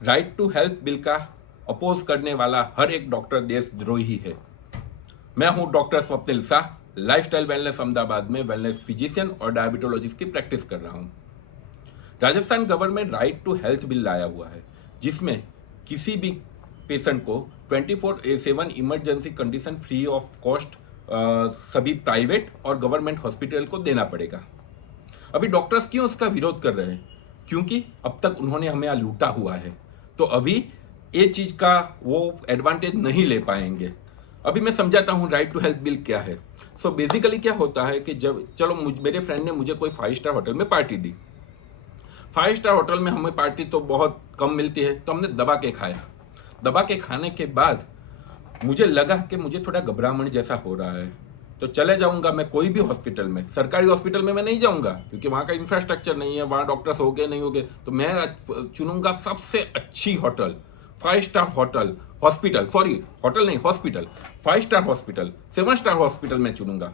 Right to health bill का अपोज करने वाला हर एक डॉक्टर देशद्रोही है। मैं हूं doctor Swapnil Shah, lifestyle wellness Ahmedabad में वेलनेस फिजिशियन और डायबिटोलॉजिस्ट की प्रैक्टिस कर रहा हूं। Rajasthan government right to health bill लाया हुआ है, जिसमें किसी भी पेशेंट को 24/7 emergency condition free of cost सभी प्राइवेट और गवर्नमेंट हॉस्पिटल को देना पड़ेगा। अभी डॉक्टर्स क्यों उसका विरोध कर रहे हैं? क्योंकि अब तक उन्होंने हमें लूटा हुआ है, तो अभी ये चीज का वो एडवांटेज नहीं ले पाएंगे। अभी मैं समझाता हूँ राइट टू हेल्थ बिल क्या है। सो बेसिकली क्या होता है कि जब चलो मेरे फ्रेंड ने मुझे कोई 5 स्टार होटल में पार्टी दी। 5 स्टार होटल में हमें पार्टी तो बहुत कम मिलती है, तो हमने दबा के खाया। दबा के खाने के बाद मुझे लगा कि मुझे थोड़ा घबराहट जैसा हो रहा है, तो चले जाऊंगा मैं कोई भी हॉस्पिटल में। सरकारी हॉस्पिटल में मैं नहीं जाऊंगा क्योंकि वहाँ का इंफ्रास्ट्रक्चर नहीं है, वहाँ डॉक्टर्स हो गए नहीं हो गए, तो मैं चुनूंगा सबसे अच्छी hotel, 5 star hotel hospital, sorry hotel नहीं hospital, 5 star hospital, 7 star hospital में चुनूंगा।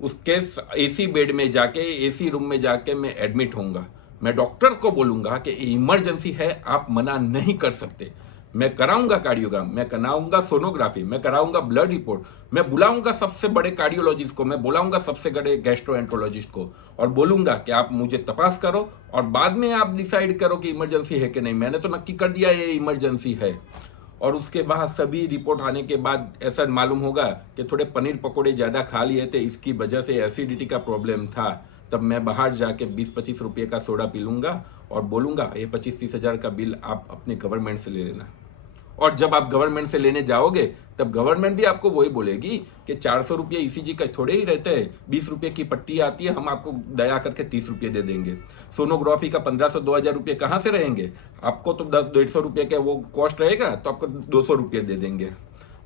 उसके एसी बेड में जाके, एसी रूम में जाके मैं एडमिट होऊंगा। मैं डॉक्टर को बोलूंगा कि इमरजेंसी है, आप मना नहीं कर सकते। मैं कराऊंगा कार्डियोग्राम, मैं कराऊंगा सोनोग्राफी, मैं कराऊंगा ब्लड रिपोर्ट, मैं बुलाऊंगा सबसे बड़े कार्डियोलॉजिस्ट को, मैं बुलाऊंगा सबसे बड़े गैस्ट्रोएंट्रोलॉजिस्ट को और बोलूंगा कि आप मुझे तपास करो और बाद में आप डिसाइड करो कि इमरजेंसी है कि नहीं। मैंने तो नक्की कर दिया ये इमरजेंसी है। और उसके बाद सभी रिपोर्ट आने के बाद ऐसा मालूम होगा कि थोड़े पनीर पकोड़े ज़्यादा खा लिए थे, इसकी वजह से एसिडिटी का प्रॉब्लम था। तब मैं बाहर जाके 20-25 रुपये का सोडा पी लूँगा और बोलूँगा ये 25-30 हज़ार का बिल आप अपने गवर्नमेंट से ले लेना। और जब आप गवर्नमेंट से लेने जाओगे तब गवर्नमेंट भी आपको वही बोलेगी कि 400 रुपये ईसीजी का थोड़े ही रहते हैं, 20 रुपये की पट्टी आती है, हम आपको दया करके 30 रुपये दे देंगे। सोनोग्राफी का 1500-2000 रुपये कहाँ से रहेंगे? आपको तो 10-150 रुपये का वो कॉस्ट रहेगा, तो आपको 200 रुपये दे देंगे।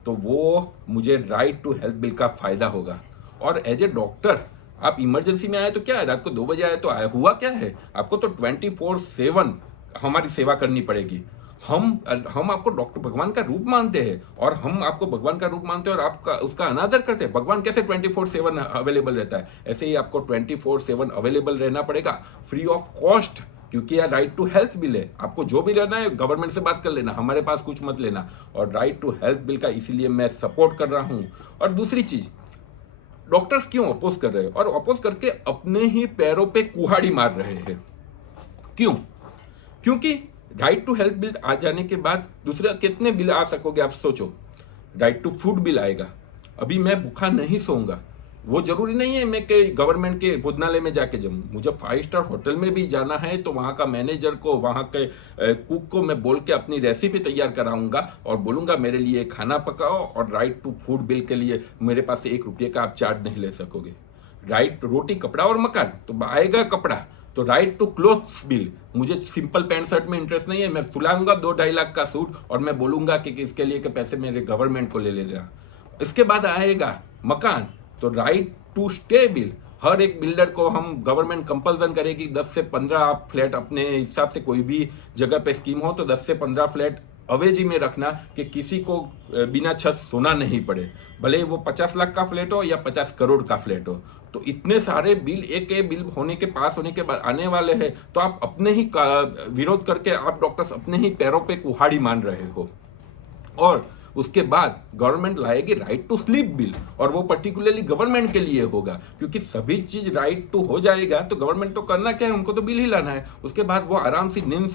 तो वो मुझे राइट टू हेल्थ बिल का फायदा होगा। और एज ए डॉक्टर आप इमरजेंसी में आए तो क्या है, रात को 2 बजे आए तो आया हुआ क्या है, आपको तो 24/7 हमारी सेवा करनी पड़ेगी। हम आपको डॉक्टर भगवान का रूप मानते हैं और हम आपको भगवान का रूप मानते हैं और आपका उसका अनादर करते हैं। भगवान कैसे 24/7 अवेलेबल रहता है, ऐसे ही आपको 24/7 अवेलेबल रहना पड़ेगा फ्री ऑफ कॉस्ट, क्योंकि यह राइट टू हेल्थ बिल है। आपको जो भी लेना है गवर्नमेंट से बात कर लेना, हमारे पास कुछ मत लेना। और राइट टू हेल्थ बिल का इसीलिए मैं सपोर्ट कर रहा हूं। और दूसरी चीज, डॉक्टर्स क्यों अपोज कर रहे हैं और अपोज करके अपने ही पैरों पे कुहाड़ी मार रहे हैं? क्यों? क्योंकि राइट टू हेल्थ बिल आ जाने के बाद दूसरे कितने बिल आ सकोगे आप सोचो। राइट टू फूड बिल आएगा। अभी मैं भूखा नहीं सोऊंगा, वो जरूरी नहीं है मैं के गवर्नमेंट के भोजनालय में जाके जाऊँ। मुझे 5 स्टार होटल में भी जाना है तो वहाँ का मैनेजर को, वहाँ के कुक को मैं बोल के अपनी रेसिपी तैयार कराऊंगा और बोलूंगा मेरे लिए खाना पकाओ, और राइट टू फूड बिल के लिए मेरे पास से 1 रुपये का आप चार्ज नहीं ले सकोगे। राइट टू रोटी कपड़ा और मकान, तो आएगा कपड़ा तो राइट टू क्लोथ्स बिल। मुझे सिंपल पैंट शर्ट में इंटरेस्ट नहीं है, मैं तुलाऊंगा 2-2.5 लाख का सूट और मैं बोलूंगा कि इसके लिए के पैसे मेरे गवर्नमेंट को ले लेना। इसके बाद आएगा मकान, तो राइट टू स्टे बिल। हर एक बिल्डर को हम गवर्नमेंट कंपल्सन करेगी 10 से 15 आप फ्लैट अपने हिसाब से, कोई भी जगह पे स्कीम हो तो 10 से 15 फ्लैट अवेजी में रखना कि किसी को बिना छत सोना नहीं पड़े, भले वो 50 लाख का फ्लैट हो या 50 करोड़ का फ्लैट हो। तो इतने सारे बिल एक बिल होने के पास होने के बाद आने वाले हैं, तो आप अपने ही विरोध करके आप डॉक्टर्स अपने ही पैरों पे कुहाड़ी मान रहे हो। और उसके बाद गवर्नमेंट लाएगी राइट टू स्लीप बिल, और वो पर्टिकुलरली गवर्नमेंट के लिए होगा, क्योंकि सभी चीज राइट टू हो जाएगा तो गवर्नमेंट तो करना क्या है, उनको तो बिल ही लाना है। उसके बाद वो आराम से नींद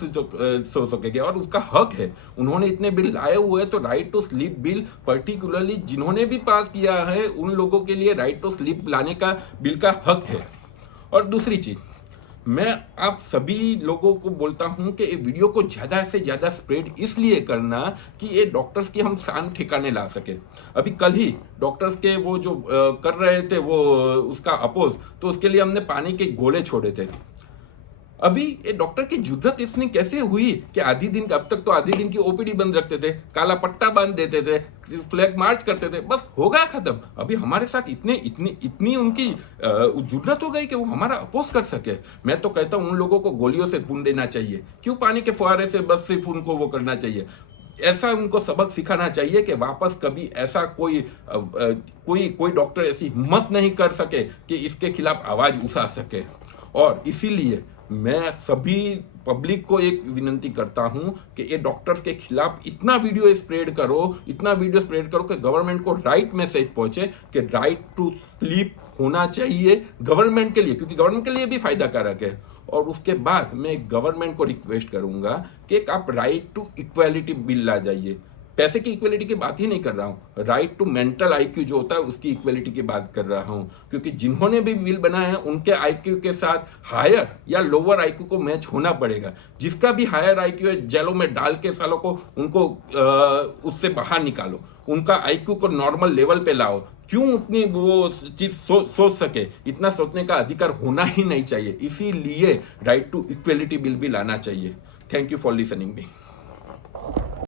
सो सकेंगे और उसका हक है। उन्होंने इतने बिल लाए हुए तो right to sleep bill particularly जिन्होंने भी पास किया है उन लोगों के लिए राइट टू स्लीप लाने का बिल का हक है। और दूसरी चीज, मैं आप सभी लोगों को बोलता हूं कि ये वीडियो को ज़्यादा से ज़्यादा स्प्रेड इसलिए करना कि ये डॉक्टर्स की हम शान ठिकाने ला सके। अभी कल ही डॉक्टर्स के वो जो कर रहे थे वो उसका अपोज, तो उसके लिए हमने पानी के गोले छोड़े थे। अभी ये डॉक्टर की जरूरत इतनी कैसे हुई कि आधी दिन, अब तक तो आधी दिन की ओपीडी बंद रखते थे, काला पट्टा बांध देते थे, फ्लैग मार्च करते थे, बस हो गया खत्म। अभी हमारे साथ इतनी इतनी इतनी उनकी जरूरत हो गई कि वो हमारा अपोज कर सके। मैं तो कहता हूँ उन लोगों को गोलियों से खून देना चाहिए, क्यों पानी के फुहारे से बस सिर्फ उनको वो करना चाहिए। ऐसा उनको सबक सिखाना चाहिए कि वापस कभी ऐसा कोई डॉक्टर ऐसी हिम्मत नहीं कर सके कि इसके खिलाफ आवाज उठा सके। और इसीलिए मैं सभी पब्लिक को एक विनंती करता हूं कि ये डॉक्टर्स के खिलाफ इतना वीडियो स्प्रेड करो कि गवर्नमेंट को राइट मैसेज पहुंचे कि राइट टू स्लीप होना चाहिए गवर्नमेंट के लिए, क्योंकि गवर्नमेंट के लिए भी फायदा कारक है। और उसके बाद मैं गवर्नमेंट को रिक्वेस्ट करूंगा कि आप राइट टू इक्वालिटी बिल ला जाइए। पैसे की इक्वलिटी की बात ही नहीं कर रहा हूं, राइट टू मेंटल आईक्यू जो होता है उसकी इक्वलिटी की बात कर रहा हूं, क्योंकि जिन्होंने भी बिल बनाया है उनके आईक्यू के साथ हायर या लोअर आईक्यू को मैच होना पड़ेगा। जिसका भी हायर आईक्यू है जेलों में डाल के सालों को उनको उससे बाहर निकालो, उनका आईक्यू को नॉर्मल लेवल पे लाओ। क्यों उतनी वो चीज सोच सके, इतना सोचने का अधिकार होना ही नहीं चाहिए। इसीलिए राइट टू इक्वलिटी बिल भी लाना चाहिए। Thank you for listening me.